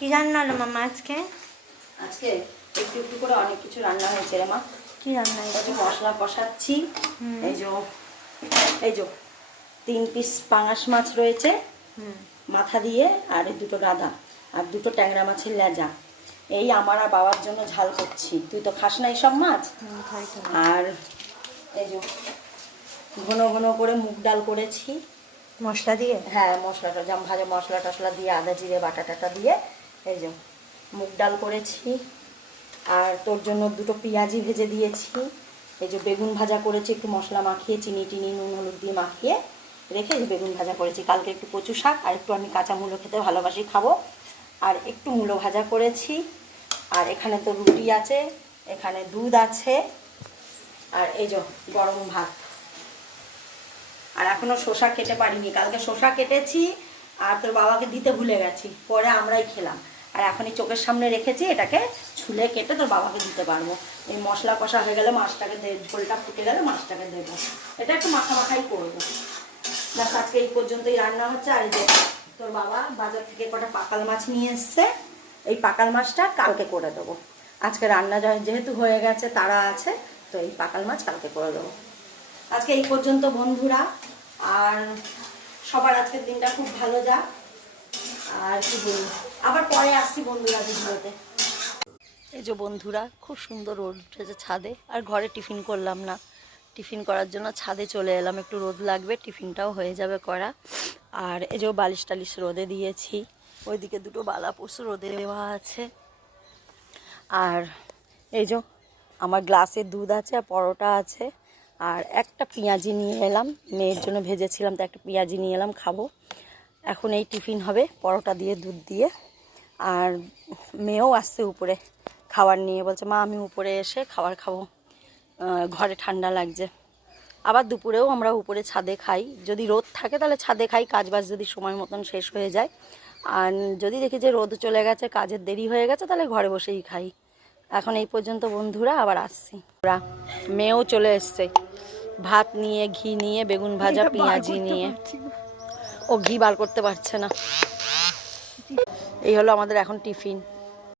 কি রান্না হলো মামা আজকে? আজকে একটু একটু করে অনেক কিছু রান্না হয়েছে রে মা। কি রান্না হয়েছে? মশলা কষাচ্ছি। এই যে 3 পিস পাঙাশ মাছ রয়েছে মাথা দিয়ে, আর এই 2টো গাদা, আর 2টো ট্যাংরা মাছের লেজা। এই আমার আর বাবার জন্য ঝাল করছি। তুই তো খাস না এইসব মাছ। আর এই যে ঘন ঘন করে মুগ ডাল করেছি মশলা দিয়ে। হ্যাঁ, মশলাটা জাম ভাজা মশলা টশলা দিয়ে, আদা জিরে বাটা টাটা দিয়ে এই যে মুগ ডাল করেছি। আর তোর জন্য 2টো পেঁয়াজি ভেজে দিয়েছি। এই যে বেগুন ভাজা করেছি, একটু মশলা মাখিয়ে চিনি টিনি নুন হলুদ দিয়ে মাখিয়ে রেখে এই বেগুন ভাজা করেছি। কালকে একটু কচু শাক আর একটু আমি কাঁচা মূলো খেতে ভালোবাসি, খাবো। আর একটু মূলো ভাজা করেছি। আর এখানে তো রুটি আছে, এখানে দুধ আছে, আর এই যে গরম ভাত। আর এখনো শসা কেটে পারিনি, কালকে শসা কেটেছি আর তোর বাবাকে দিতে ভুলে গেছি, পরে আমরাই খেলাম। আর এখন এই চোখের সামনে রেখেছি, এটাকে ছুলে কেটে তোর বাবাকে দিতে পারবো। এই মশলা কষা হয়ে গেলে মাছটাকে ঝোলটা ফুটে গেলে মাছটাকে দেবো। এটা একটু মাখা মাখাই করবো। ব্যাস, আজকে এই পর্যন্তই রান্না হচ্ছে। আর এই যে তোর বাবা বাজার থেকে কটা পাকাল মাছ নিয়ে এসছে, এই পাকাল মাছটা কালকে করে দেবো। আজকে রান্না যেহেতু হয়ে গেছে, তারা আছে, তো এই পাকাল মাছ কালকে করে দেবো। আজকে এই পর্যন্ত বন্ধুরা। আর সবার আজকের দিনটা খুব ভালো যাক। আর কি বলবো, আবার পরে আসছি বন্ধুরা ভিডিওতে। এই যে বন্ধুরা, খুব সুন্দর রোদ উঠেছে ছাদে। আর ঘরে টিফিন করলাম না, টিফিন করার জন্য ছাদে চলে এলাম। একটু রোদ লাগবে, টিফিনটাও হয়ে যাবে করা। আর এই যে বালিশ টালিশ রোদে দিয়েছি, ওইদিকে 2টো বালাপোষ রোদে দেওয়া আছে। আর এই যে আমার গ্লাসে দুধ আছে আর পরোটা আছে। আর একটা পেঁয়াজি নিয়ে এলাম, মেয়ের জন্য ভেজেছিলাম, তো একটা পেঁয়াজি নিয়ে এলাম, খাবো। এখন এই টিফিন হবে পরোটা দিয়ে দুধ দিয়ে। আর মেয়েও আসছে উপরে খাবার নিয়ে, বলছে মা আমি উপরে এসে খাবার খাবো, ঘরে ঠান্ডা লাগছে। আবার দুপুরেও আমরা উপরে ছাদে খাই, যদি রোদ থাকে তাহলে ছাদে খাই, কাজবাজ যদি সময় মতন শেষ হয়ে যায়। আর যদি দেখি যে রোদ চলে গেছে, কাজের দেরি হয়ে গেছে, তাহলে ঘরে বসেই খাই। এখন এই পর্যন্ত বন্ধুরা, আবার আসছি। মেয়েও চলে এসছে ভাত নিয়ে, ঘি নিয়ে, বেগুন ভাজা পেঁয়াজি নিয়ে। ও ঘি বার করতে পারছে না। এই হলো আমাদের এখন টিফিন।